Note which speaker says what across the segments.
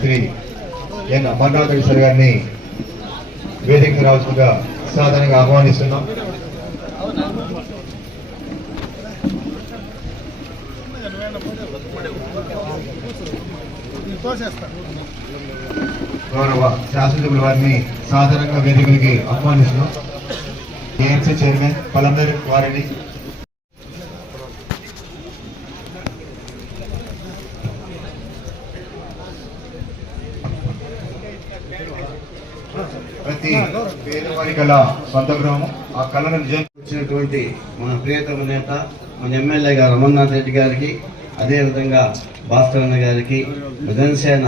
Speaker 1: శ్రీ ఎన్ Amarnath sir గారిని వేదిక రావాల్సిందిగా సాధారణంగా ఆహ్వానిస్తున్నాం. గౌరవ శాసనసభ్యుల వారిని సాధారణంగా వేదికలకి ఆహ్వానిస్తున్నాం. ఏఎంసీ చైర్మన్ పలందరి వారిని ప్రతి పేదవాడి కళ సొంత ఆ కళను నిజం
Speaker 2: వచ్చినటువంటి మన ప్రియతమ నేత మన ఎమ్మెల్యే గారు అమర్నాథ్ రెడ్డి గారికి అదేవిధంగా భాస్కర్ అన్న గారికి Janasena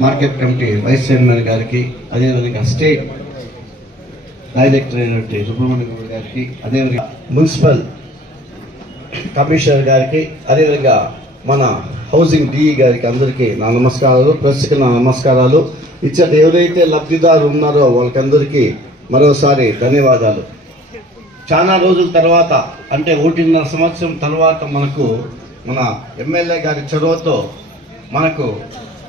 Speaker 2: market committee vice chairman గారికి అదేవిధంగా స్టేట్ డైరెక్టర్ అయినటువంటి సుబ్రహ్మణ్య గౌడ్ గారికి అదేవిధంగా మున్సిపల్ కమిషనర్ గారికి అదేవిధంగా మన హౌసింగ్ డిఈ గారికి అందరికీ నా నమస్కారాలు ప్రెస్కి నా నమస్కారాలు. ఇచ్చట ఎవరైతే లబ్ధిదారు ఉన్నారో వాళ్ళకందరికీ మరోసారి ధన్యవాదాలు. చాలా రోజుల తర్వాత అంటే ఒకటిన్నర సంవత్సరం తర్వాత మనకు మన ఎమ్మెల్యే గారి చొరవతో మనకు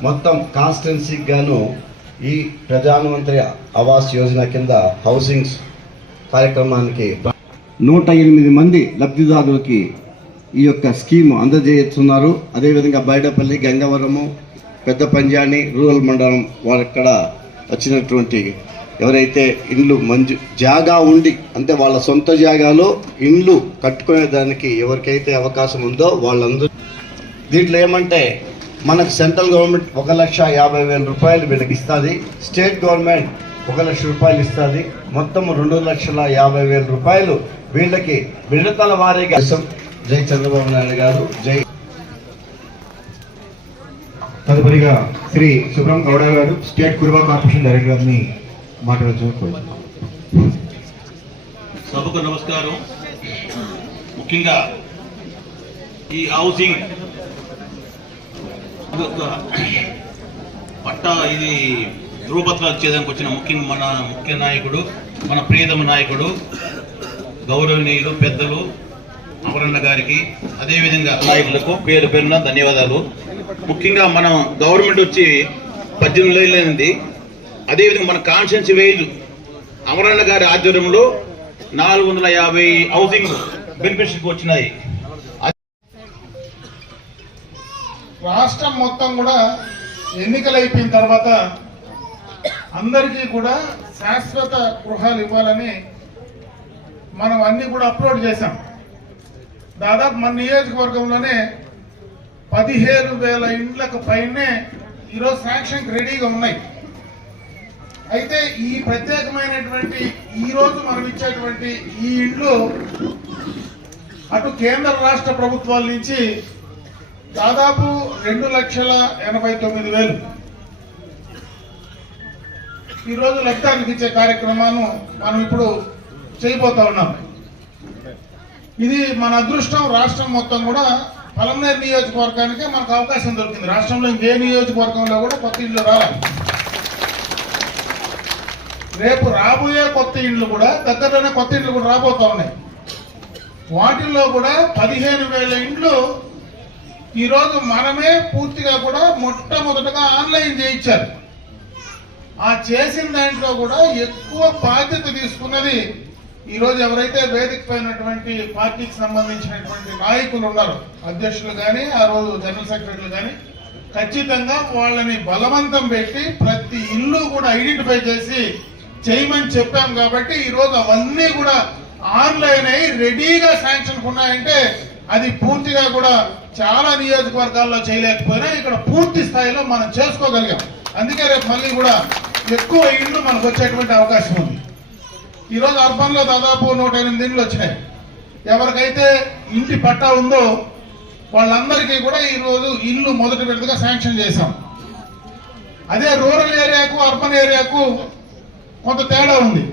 Speaker 2: మొత్తం కాన్స్టిట్యున్సీకి గాను ఈ ప్రధానమంత్రి ఆవాస్ యోజన కింద హౌసింగ్స్ కార్యక్రమానికి నూట ఎనిమిది మంది లబ్ధిదారులకి ఈ యొక్క స్కీమ్ అందజేస్తున్నారు అదేవిధంగా బైడపల్లి గంగవరము పెద్ద పంజాని రూరల్ మండలం వారక్కడ వచ్చినటువంటి ఎవరైతే ఇండ్లు మంజు జాగా ఉండి అంటే వాళ్ళ సొంత జాగాలో ఇండ్లు కట్టుకునేదానికి ఎవరికైతే అవకాశం ఉందో వాళ్ళందరూ దీంట్లో ఏమంటే మనకు సెంట్రల్ గవర్నమెంట్ ఒక లక్ష యాభై వేల రూపాయలు వీళ్ళకి ఇస్తుంది స్టేట్ గవర్నమెంట్ ఒక లక్ష రూపాయలు ఇస్తుంది మొత్తం రెండు లక్షల యాభై వేల రూపాయలు వీళ్ళకి విడతల వారీగా. జై చంద్రబాబు నాయుడు గారు జై
Speaker 1: తదుపరిగా శ్రీ సుబ్రహ్మ గౌడ గారు స్టేట్ కురుబా కార్పొరేషన్ డైరెక్టర్ గారిని మాట్లాడచ్చు
Speaker 3: సభకు నమస్కారం. ముఖ్యంగా ఈ హౌసింగ్ ఒక పట్టా ఇది ధృవపత్రాలు ఇచ్చేదానికి వచ్చిన ముఖ్య మన ముఖ్య నాయకుడు మన ప్రియతమ నాయకుడు గౌరవనీయులు పెద్దలు అమరన్న గారికి అదేవిధంగా నాయకులకు పేరు పేరున ధన్యవాదాలు. ముఖ్యంగా మనం గవర్నమెంట్ వచ్చి పద్దెనిమిది ఏళ్ళైంది అదేవిధంగా మన కాన్షియన్స్ వేజ్ అమరన్న గారి ఆధ్వర్యంలో నాలుగు వందల యాభై హౌసింగ్ బెనిఫిట్స్ వచ్చినాయి.
Speaker 4: రాష్ట్రం మొత్తం కూడా ఎన్నికలు అయిపోయిన తర్వాత అందరికీ కూడా శాశ్వత గృహాలు ఇవ్వాలని మనం అన్ని కూడా అప్లోడ్ చేశాం. దాదాపు మన నియోజకవర్గంలోనే పదిహేను వేల ఇండ్లకు పైనే ఈరోజు శాంక్షన్ రెడీగా ఉన్నాయి. అయితే ఈ ప్రత్యేకమైనటువంటి ఈరోజు మనం ఇచ్చేటువంటి ఈ ఇండ్లు అటు కేంద్ర రాష్ట్ర ప్రభుత్వాల నుంచి దాదాపు రెండు లక్షల ఎనభై తొమ్మిది వేలు. ఈరోజు లబ్ధానికి ఇచ్చే కార్యక్రమాన్ని మనం ఇప్పుడు చేయబోతా ఉన్నాం. ఇది మన అదృష్టం రాష్ట్రం మొత్తం కూడా పలమనేరు నియోజకవర్గానికే మనకు అవకాశం దొరికింది. రాష్ట్రంలో ఇంకే నియోజకవర్గంలో కూడా కొత్త ఇల్లు రావాలి. రేపు రాబోయే కొత్త ఇండ్లు కూడా దగ్గరలోనే కొత్త ఇళ్ళు కూడా రాబోతా ఉన్నాయి. వాటిల్లో కూడా పదిహేను వేల ఇండ్లు ఈరోజు మనమే పూర్తిగా కూడా మొట్టమొదటగా ఆన్లైన్ చేయించారు ఆ చేసిన దాంట్లో కూడా ఎక్కువ బాధ్యత తీసుకున్నది ఈరోజు ఎవరైతే వేదిక పైనటువంటి పార్టీకి సంబంధించినటువంటి నాయకులు ఉన్నారో అధ్యక్షులు కానీ ఆ రోజు జనరల్ సెక్రటరీలు కానీ ఖచ్చితంగా వాళ్ళని బలవంతం పెట్టి ప్రతి ఇల్లు కూడా ఐడెంటిఫై చేసి చేయమని చెప్పాం కాబట్టి ఈరోజు అవన్నీ కూడా ఆన్లైన్ అయి రెడీగా శాంక్షన్ ఉన్నాయంటే అది పూర్తిగా కూడా చాలా నియోజకవర్గాల్లో చేయలేకపోయినా ఇక్కడ పూర్తి స్థాయిలో మనం చేసుకోగలిగాం. అందుకే రేపు మళ్ళీ కూడా ఎక్కువ ఇళ్ళు మనకు వచ్చేటువంటి అవకాశం ఉంది. ఈరోజు అర్బన్లో దాదాపు నూట ఎనిమిది ఇండ్లు వచ్చినాయి ఎవరికైతే ఇంటి పట్టా ఉందో వాళ్ళందరికీ కూడా ఈరోజు ఇల్లు మొదటి విడతగా శాంక్షన్ చేశాం. అదే రూరల్ ఏరియాకు అర్బన్ ఏరియాకు కొంత తేడా ఉంది.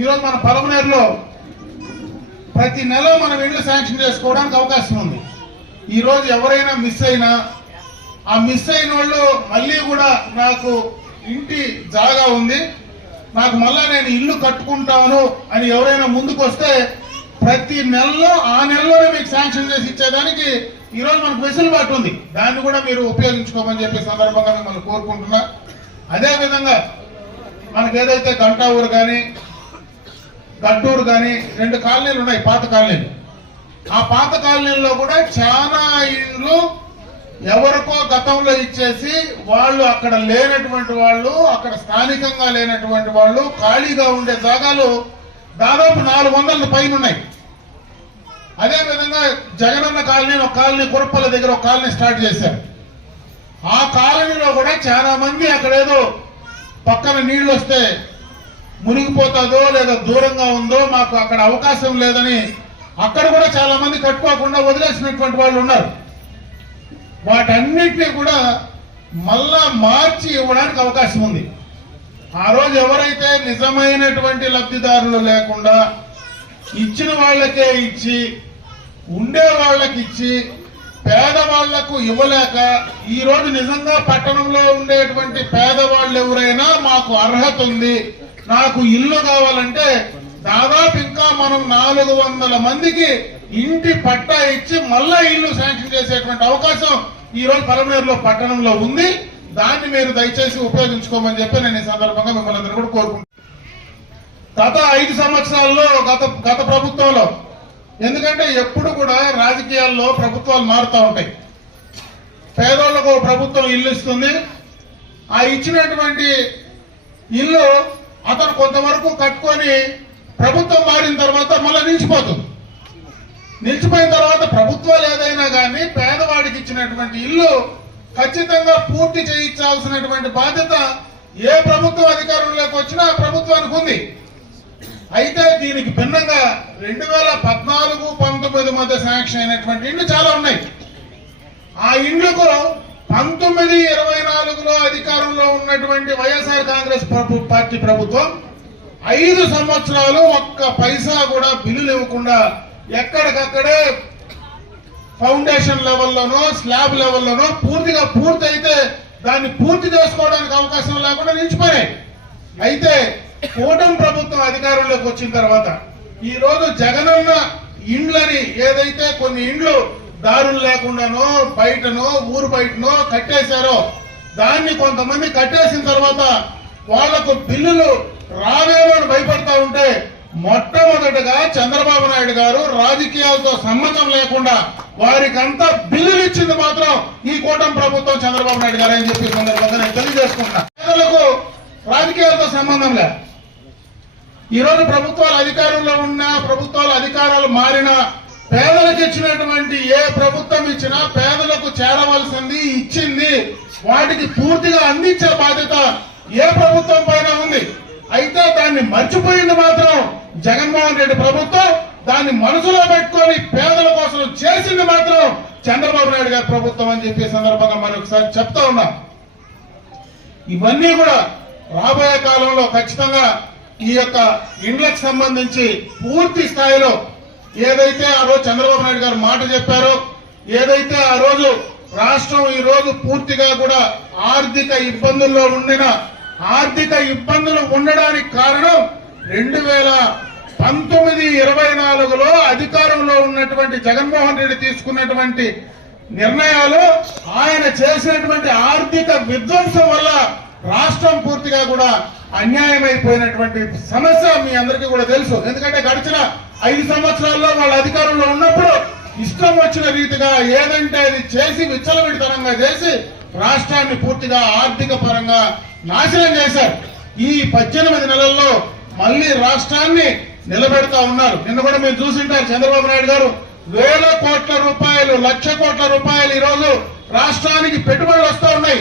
Speaker 4: ఈరోజు మన పలమనేరులో ప్రతి నెల మనం ఇల్లు శాంక్షన్ చేసుకోవడానికి అవకాశం ఉంది. ఈరోజు ఎవరైనా మిస్ అయినా ఆ మిస్ అయిన వాళ్ళు మళ్ళీ కూడా నాకు ఇంటి జాగా ఉంది. నాకు మళ్ళా నేను ఇల్లు కట్టుకుంటాను అని ఎవరైనా ముందుకు వస్తే ప్రతి నెలలో ఆ నెలలోనే మీకు శాంక్షన్ చేసి ఇచ్చేదానికి ఈరోజు మనకు వెసులుబాటు ఉంది. దాన్ని కూడా మీరు ఉపయోగించుకోమని చెప్పి సందర్భంగా మిమ్మల్ని కోరుకుంటున్నా. అదేవిధంగా మనకు మనకి ఏదైతే గంటావూరు ఊరు కానీ గట్టూరు కానీ రెండు కాలనీలు ఉన్నాయి పాత కాలనీలు. ఆ పాత కాలనీల్లో కూడా చాలా ఇళ్ళు ఎవరికో గతంలో ఇచ్చేసి వాళ్ళు అక్కడ లేనటువంటి వాళ్ళు అక్కడ స్థానికంగా లేనటువంటి వాళ్ళు ఖాళీగా ఉండే జాగాలు దాదాపు నాలుగు వందల పైన ఉన్నాయి. అదేవిధంగా జగనన్న కాలనీ ఒక కాలనీ కురప్పల దగ్గర ఒక కాలనీ స్టార్ట్ చేశారు. ఆ కాలనీలో కూడా చాలా మంది అక్కడ ఏదో పక్కన నీళ్ళు వస్తే మునిగిపోతుందో లేదా దూరంగా ఉందో మాకు అక్కడ అవకాశం లేదని అక్కడ కూడా చాలా మంది కట్టుకోకుండా వదిలేసినటువంటి వాళ్ళు ఉన్నారు. వాటన్నిటినీ కూడా మళ్ళా మార్చి ఇవ్వడానికి అవకాశం ఉంది. ఆ రోజు ఎవరైతే నిజమైనటువంటి లబ్ధిదారులు లేకుండా ఇచ్చిన వాళ్ళకే ఇచ్చి ఉండే వాళ్ళకి ఇచ్చి పేదవాళ్ళకు ఇవ్వలేక ఈరోజు నిజంగా పట్టణంలో ఉండేటువంటి పేదవాళ్ళు ఎవరైనా మాకు అర్హత ఉంది నాకు ఇల్లు కావాలంటే దాదాపు ఇంకా మనం నాలుగు వందల మందికి ఇంటి పట్టా ఇచ్చి మళ్ళా ఇల్లు శాంక్షన్ చేసేటువంటి అవకాశం ఈ రోజు పట్టణంలో ఉంది. దాన్ని మీరు దయచేసి ఉపయోగించుకోమని చెప్పి నేను ఈ సందర్భంగా మిమ్మల్ని అందరూ కూడా కోరుకుంటున్నాను. గత ఐదు సంవత్సరాల్లో గత గత ప్రభుత్వంలో ఎందుకంటే ఎప్పుడు కూడా రాజకీయాల్లో ప్రభుత్వాలు మారుతూ ఉంటాయి. పేదోళ్ళకు ఒక ప్రభుత్వం ఇల్లు ఇస్తుంది. ఆ ఇచ్చినటువంటి ఇల్లు అతను కొంతవరకు కట్టుకొని ప్రభుత్వం మారిన తర్వాత మళ్ళీ నిలిచిపోతుంది. నిలిచిపోయిన తర్వాత ప్రభుత్వాలు ఏదైనా కానీ పేదవాడికి ఇచ్చినటువంటి ఇల్లు ఖచ్చితంగా పూర్తి చేయించాల్సినటువంటి బాధ్యత ఏ ప్రభుత్వం అధికారంలోకి వచ్చినా ఆ ప్రభుత్వానికి ఉంది. అయితే దీనికి భిన్నంగా రెండు వేల పద్నాలుగు పంతొమ్మిది మధ్య శాంక్షన్ అయినటువంటి ఇండ్లు చాలా ఉన్నాయి. ఆ ఇండ్లకు పంతొమ్మిది ఇరవై నాలుగులో అధికారంలో ఉన్నటువంటి వైఎస్ఆర్ కాంగ్రెస్ ప్రభు- పార్టీ ప్రభుత్వం ఐదు సంవత్సరాలు ఒక్క పైసా కూడా బిల్లులు ఇవ్వకుండా ఎక్కడికక్కడే ఫౌండేషన్ లెవెల్లోనో స్లాబ్ లెవెల్లోనో పూర్తిగా పూర్తి అయితే దాన్ని పూర్తి చేసుకోవడానికి అవకాశం లేకుండా నిలిచిపోయాయి. అయితే కూటమి ప్రభుత్వం అధికారంలోకి వచ్చిన తర్వాత ఈ రోజు జగనన్న ఇండ్లని ఏదైతే కొన్ని ఇండ్లు దారులు లేకుండానో బయటనో ఊరు బయటనో కట్టేశారో దాన్ని కొంతమంది కట్టేసిన తర్వాత వాళ్ళకు బిల్లులు రావేమో అని భయపడతా ఉంటే మొట్టమొదటగా చంద్రబాబు నాయుడు గారు రాజకీయాలతో సంబంధం లేకుండా వారికంతా బిల్లులు ఇచ్చింది మాత్రం ఈ కూటమి ప్రభుత్వం చంద్రబాబు నాయుడు గారు అని చెప్పి సందర్భంగా నేను తెలియజేసుకుంటా పేదలకు రాజకీయాలతో సంబంధం లే. ఈ రోజు ప్రభుత్వాలు అధికారంలో ఉన్న ప్రభుత్వాలు అధికారాలు మారినా పేదలకు ఇచ్చినటువంటి ఏ ప్రభుత్వం ఇచ్చినా పేదలకు చేరవలసింది ఇచ్చింది వాటికి పూర్తిగా అందించే బాధ్యత ఏ ప్రభుత్వం పైన ఉంది? అయితే దాన్ని మర్చిపోయింది మాత్రం జగన్మోహన్ రెడ్డి ప్రభుత్వం. దాన్ని మనసులో పెట్టుకొని పేదల కోసం చేసింది మాత్రం చంద్రబాబు నాయుడు గారి ప్రభుత్వం అని చెప్పి సందర్భంగా మనం ఒకసారి చెప్తా ఉన్నా. ఇవన్నీ కూడా రాబోయే కాలంలో ఖచ్చితంగా ఈ యొక్క ఇండ్లకు సంబంధించి పూర్తి స్థాయిలో ఏదైతే ఆ రోజు చంద్రబాబు నాయుడు గారు మాట చెప్పారో ఏదైతే ఆ రోజు రాష్ట్రం ఈ రోజు పూర్తిగా కూడా ఆర్థిక ఇబ్బందుల్లో ఉండిన ఆర్థిక ఇబ్బందులు ఉండడానికి కారణం రెండు వేల పంతొమ్మిది ఇరవై నాలుగులో అధికారంలో ఉన్నటువంటి జగన్మోహన్ రెడ్డి తీసుకున్నటువంటి నిర్ణయాలు ఆయన చేసినటువంటి ఆర్థిక విధ్వంసం వల్ల రాష్ట్రం పూర్తిగా కూడా అన్యాయమైపోయినటువంటి సమస్య మీ అందరికీ కూడా తెలుసు. ఎందుకంటే గడిచిన ఐదు సంవత్సరాల్లో వాళ్ళ అధికారంలో ఉన్నప్పుడు ఇష్టం వచ్చిన రీతిగా ఏదంటే అది చేసి విచ్చలవిడితనంగా చేసి రాష్ట్రాన్ని పూర్తిగా ఆర్థిక పరంగా నాశనం చేశారు. ఈ పద్దెనిమిది నెలల్లో మళ్ళీ రాష్ట్రాన్ని నిలబెడతా ఉన్నారు. నిన్న కూడా మీరు చూసింటారు చంద్రబాబు నాయుడు గారు వేల కోట్ల రూపాయలు లక్ష కోట్ల రూపాయలు ఈ రాష్ట్రానికి పెట్టుబడులు వస్తూ ఉన్నాయి.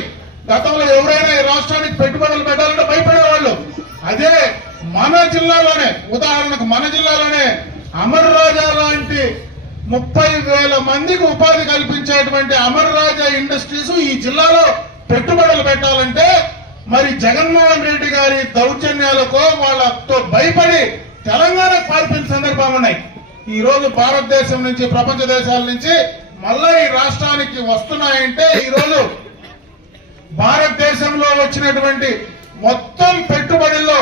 Speaker 4: గతంలో ఎవరైనా ఈ రాష్ట్రానికి పెట్టుబడులు పెట్టాలంటే భయపడేవాళ్ళు. అదే మన జిల్లాలోనే ఉదాహరణకు మన జిల్లాలోనే అమర్ రాజా లాంటి ముప్పై వేల మందికి ఉపాధి కల్పించేటువంటి అమర్ రాజా ఇండస్ట్రీస్ ఈ జిల్లాలో పెట్టుబడులు పెట్టాలంటే మరి జగన్మోహన్ రెడ్డి గారి దౌర్జన్యాలకో వాళ్ళతో భయపడి తెలంగాణకు పాల్పిన సందర్భాలు ఉన్నాయి. ఈ రోజు భారతదేశం నుంచి ప్రపంచ దేశాల నుంచి మళ్ళా ఈ రాష్ట్రానికి వస్తున్నాయంటే ఈ రోజు భారతదేశంలో వచ్చినటువంటి మొత్తం పెట్టుబడుల్లో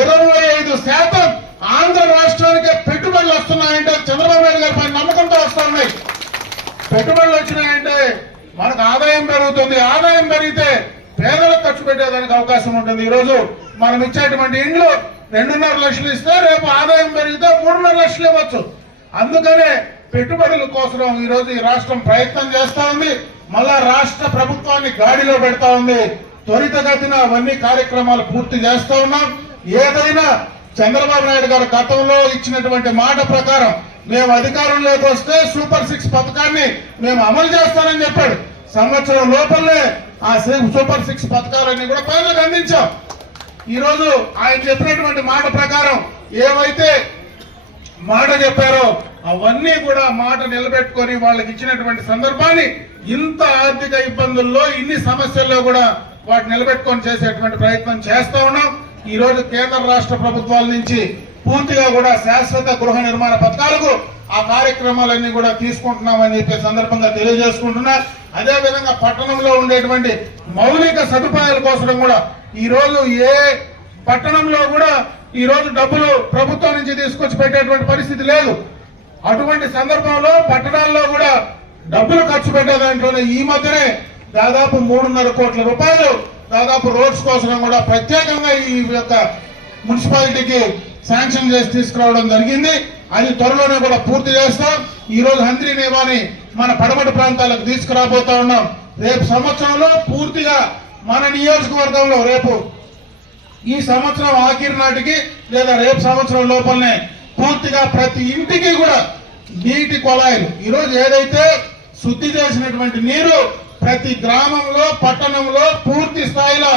Speaker 4: ఇరవై ఐదు శాతం ఆంధ్ర రాష్ట్రానికే పెట్టుబడి పెట్టుబడులు వస్తున్నాయంటే చంద్రబాబు నాయుడు గారి పైన నమ్మకంతో వస్తా ఉన్నాయి. పెట్టుబడులు వచ్చినాయంటే మనకు ఆదాయం పెరుగుతుంది. ఆదాయం పెరిగితే పేదలకు ఖర్చు పెట్టేదానికి అవకాశం ఉంటుంది. ఈరోజు మనం ఇచ్చేటువంటి ఇండ్లు రెండున్నర లక్షలు ఇస్తే రేపు ఆదాయం పెరిగితే మూడున్నర లక్షలు ఇవ్వచ్చు. అందుకనే పెట్టుబడుల కోసం ఈరోజు ఈ రాష్ట్రం ప్రయత్నం చేస్తా ఉంది. మళ్ళా రాష్ట్ర ప్రభుత్వాన్ని గాడిలో పెడతా ఉంది. త్వరితగతిన అవన్నీ కార్యక్రమాలు పూర్తి చేస్తా ఉన్నాం. ఏదైనా చంద్రబాబు నాయుడు గారు గతంలో ఇచ్చినటువంటి మాట ప్రకారం మేము అధికారంలోకి వస్తే సూపర్ సిక్స్ పథకాన్ని మేము అమలు చేస్తానని చెప్పాడు. సంవత్సరం లోపలనే ఆ సూపర్ సిక్స్ పథకాలన్నీ కూడా ప్రజలకు అందించాం. ఈరోజు ఆయన చెప్పినటువంటి మాట ప్రకారం ఏవైతే మాట చెప్పారో అవన్నీ కూడా మాట నిలబెట్టుకొని వాళ్ళకి ఇచ్చినటువంటి సందర్భాన్ని ఇంత ఆర్థిక ఇబ్బందుల్లో ఇన్ని సమస్యల్లో కూడా వాటి నిలబెట్టుకొని చేసేటువంటి ప్రయత్నం చేస్తా ఉన్నాం. ఈ రోజు కేంద్ర రాష్ట్ర ప్రభుత్వాల నుంచి పూర్తిగా కూడా శాశ్వత గృహ నిర్మాణ పథకాలకు ఆ కార్యక్రమాలన్నీ కూడా తీసుకుంటున్నామని చెప్పే సందర్భంగా తెలియజేసుకుంటున్నా. అదే విధంగా పట్టణంలో ఉండేటువంటి మౌలిక సదుపాయాల కోసం కూడా ఈ రోజు ఏ పట్టణంలో కూడా ఈ రోజు డబ్బులు ప్రభుత్వం నుంచి తీసుకొచ్చి పెట్టేటువంటి పరిస్థితి లేదు. అటువంటి సందర్భంలో పట్టణాల్లో కూడా డబ్బులు ఖర్చు పెట్టే దాంట్లోనే ఈ మధ్యనే దాదాపు మూడున్నర కోట్ల రూపాయలు దాదాపు రోడ్స్ కోసం కూడా ప్రత్యేకంగా ఈ యొక్క మున్సిపాలిటీకి శాంక్షన్ చేసి తీసుకురావడం జరిగింది. అది త్వరలోనే కూడా పూర్తి చేస్తాం. ఈ రోజు హంద్రీ నేవాని మన పడమటి ప్రాంతాలకు తీసుకురాబోతా ఉన్నాం. రేపు సంవత్సరంలో పూర్తిగా మన నియోజకవర్గంలో రేపు ఈ సంవత్సరం ఆఖరి నాటికి లేదా రేపు సంవత్సరం లోపలనే పూర్తిగా ప్రతి ఇంటికి కూడా నీటి కొలాయిలు ఈరోజు ఏదైతే శుద్ధి చేసినటువంటి నీరు ప్రతి గ్రామంలో పట్టణంలో పూర్తి స్థాయిలో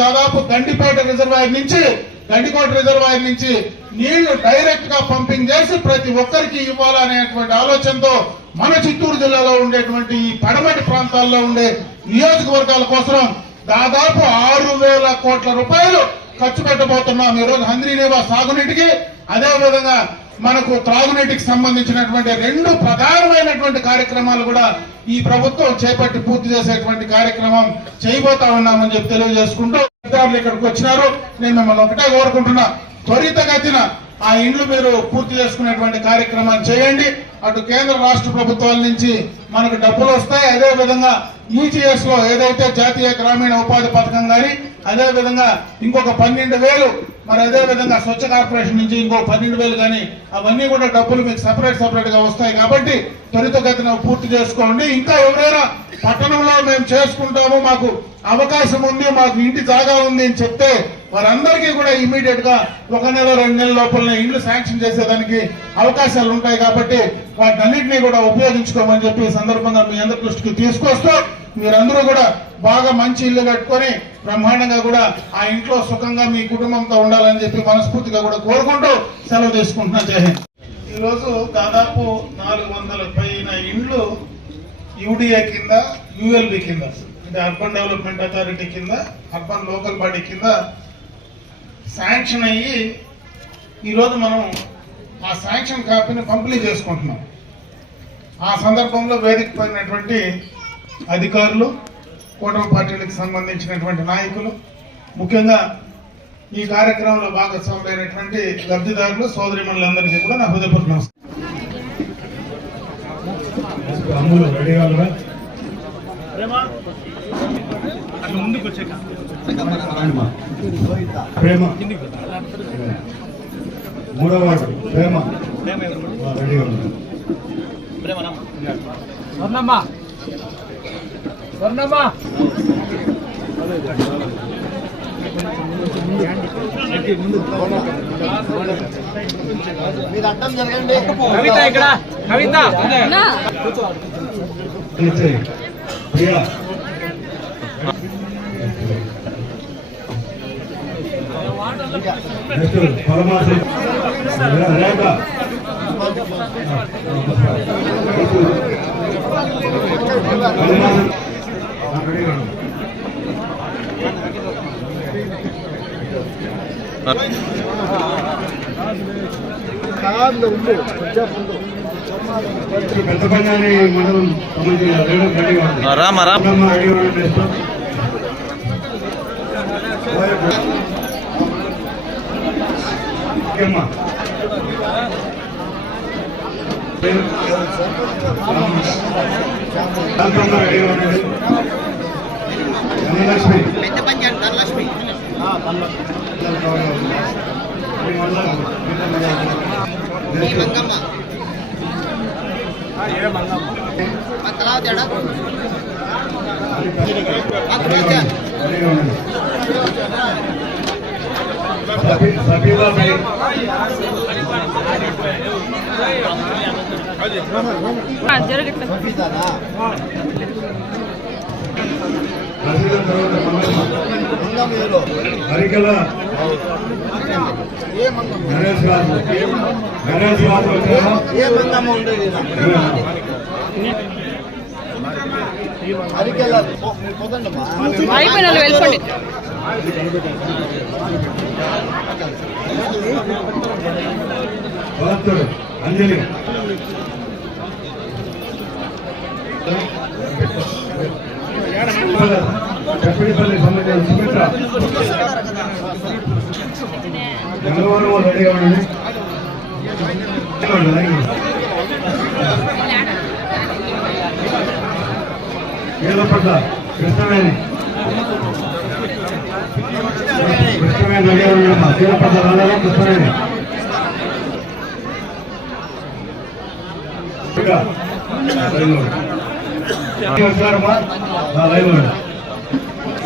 Speaker 4: దాదాపు గండిపేట రిజర్వాయర్ నుంచి గండికోట రిజర్వాయర్ నుంచి నీళ్ళు డైరెక్ట్గా పంపింగ్ చేసి ప్రతి ఒక్కరికి ఇవ్వాలనేటువంటి ఆలోచనతో మన చిత్తూరు జిల్లాలో ఉండేటువంటి ఈ పడమటి ప్రాంతాల్లో ఉండే నియోజకవర్గాల కోసం దాదాపు ఆరు వేల కోట్ల రూపాయలు ఖర్చు పెట్టబోతున్నాం. ఈరోజు హంద్రీనేవా సాగునీటికి అదే విధంగా మనకు త్రాగునీటికి సంబంధించినటువంటి రెండు ప్రధానమైనటువంటి కార్యక్రమాలు కూడా ఈ ప్రభుత్వం చేపట్టి పూర్తి చేసేటువంటి కార్యక్రమం చేయబోతా ఉన్నామని చెప్పి తెలియజేసుకుంటూ ఇక్కడికి వచ్చినారు. నేను మిమ్మల్ని ఒకటే కోరుకుంటున్నా త్వరితగతిన ఆ ఇండ్లు మీరు పూర్తి చేసుకునేటువంటి కార్యక్రమాన్ని చేయండి. అటు కేంద్ర రాష్ట్ర ప్రభుత్వాల నుంచి మనకు డబ్బులు వస్తాయి. అదే విధంగా ఈజీఎస్లో ఏదైతే జాతీయ గ్రామీణ ఉపాధి పథకం కానీ అదే విధంగా ఇంకొక పన్నెండు వేలు మరి అదే విధంగా స్వచ్ఛ కార్పొరేషన్ నుంచి ఇంకో పన్నెండు వేలు కానీ అవన్నీ కూడా డబ్బులు మీకు సపరేట్ సపరేట్గా వస్తాయి కాబట్టి త్వరితగతిన పూర్తి చేసుకోండి. ఇంకా ఎవరైనా పట్టణంలో మేము చేసుకుంటాము మాకు అవకాశం ఉంది మాకు ఇంటి జాగా ఉంది అని చెప్తే వారందరికీ కూడా ఇమీడియట్గా ఒక నెల రెండు నెలల లోపలనే ఇండ్లు శాంక్షన్ చేసేదానికి అవకాశాలు ఉంటాయి కాబట్టి వాటిని అన్నింటినీ కూడా ఉపయోగించుకోమని చెప్పి ఈ సందర్భంగా మీ అందరి దృష్టికి తీసుకొస్తూ మీరందరూ కూడా బాగా మంచి ఇల్లు కట్టుకొని బ్రహ్మాండంగా కూడా ఆ ఇంట్లో సుఖంగా మీ కుటుంబంతో ఉండాలని చెప్పి మనస్ఫూర్తిగా కూడా కోరుకుంటూ సెలవు తీసుకుంటున్నా జయహింద్ ఈరోజు ఈ రోజు దాదాపు నాలుగు వందల పైన ఇండ్లు యూడిఏ కింద యుఎల్బి కింద అంటే అర్బన్ డెవలప్మెంట్ అథారిటీ కింద అర్బన్ లోకల్ బాడీ కింద శాంక్షన్ అయ్యి ఈరోజు మనం ఆ శాంక్షన్ కాపీని పంపిణీ చేసుకుంటున్నాం. ఆ సందర్భంలో వేదిక పోయినటువంటి అధికారులు కూటమి పార్టీలకు సంబంధించినటువంటి నాయకులు ముఖ్యంగా ఈ కార్యక్రమంలో భాగస్వాములైనటువంటి లబ్ధిదారులు సోదరిమణులందరికీ కూడా నా హృదయపూర్వక నమస్కారం
Speaker 1: ప్రేమ మూడవ వాడు ప్రేమ రెడీగా
Speaker 5: స్వర్ణమ్మ. స్వర్ణమ్మ కవిత ఇక్కడ కవిత.
Speaker 1: ఇచ్చే. ప్రియా నెక్స్ట్ పరమాసి రేఖ పరమాసి రెడీగా ఉంది పెద్ద పంజాని మండలం సంబంధించిన రేణు రెడీగా ఉంది
Speaker 6: రామా రా
Speaker 1: అమ్మమ్మ రెడీగా ఉంది నెక్స్ట్ ఓకేమ్మా శాంతంగా రెడీగా ఉండండి ధనలక్ష్మి రెడీగా ఉండండి సబీ- సబీలాబాయి
Speaker 6: జరగట్లేదు
Speaker 1: రసీదు తర్వాత మంగళమ్మ హరికల గణేష్ రాజు గణేష్ రాజు వచ్చారా
Speaker 6: అయిపోయిన వాళ్ళు వెళ్ళిపోండి
Speaker 1: భగత్తుడు అంజలి చెప్పిడిపల్లి సంబంధించిన సుమిత్ర. గంగవరం రెడీగా ఉండండి. ఏలపట్ల కృష్ణవేణి. కృష్ణవేణి రెడీగా ఉండమ్మా ఏలపట్ల రాలేదా కృష్ణవేణి? ఇంకా. లైన్లో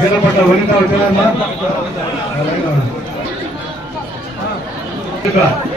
Speaker 1: ఉండు. వచ్చారమ్మా ఆ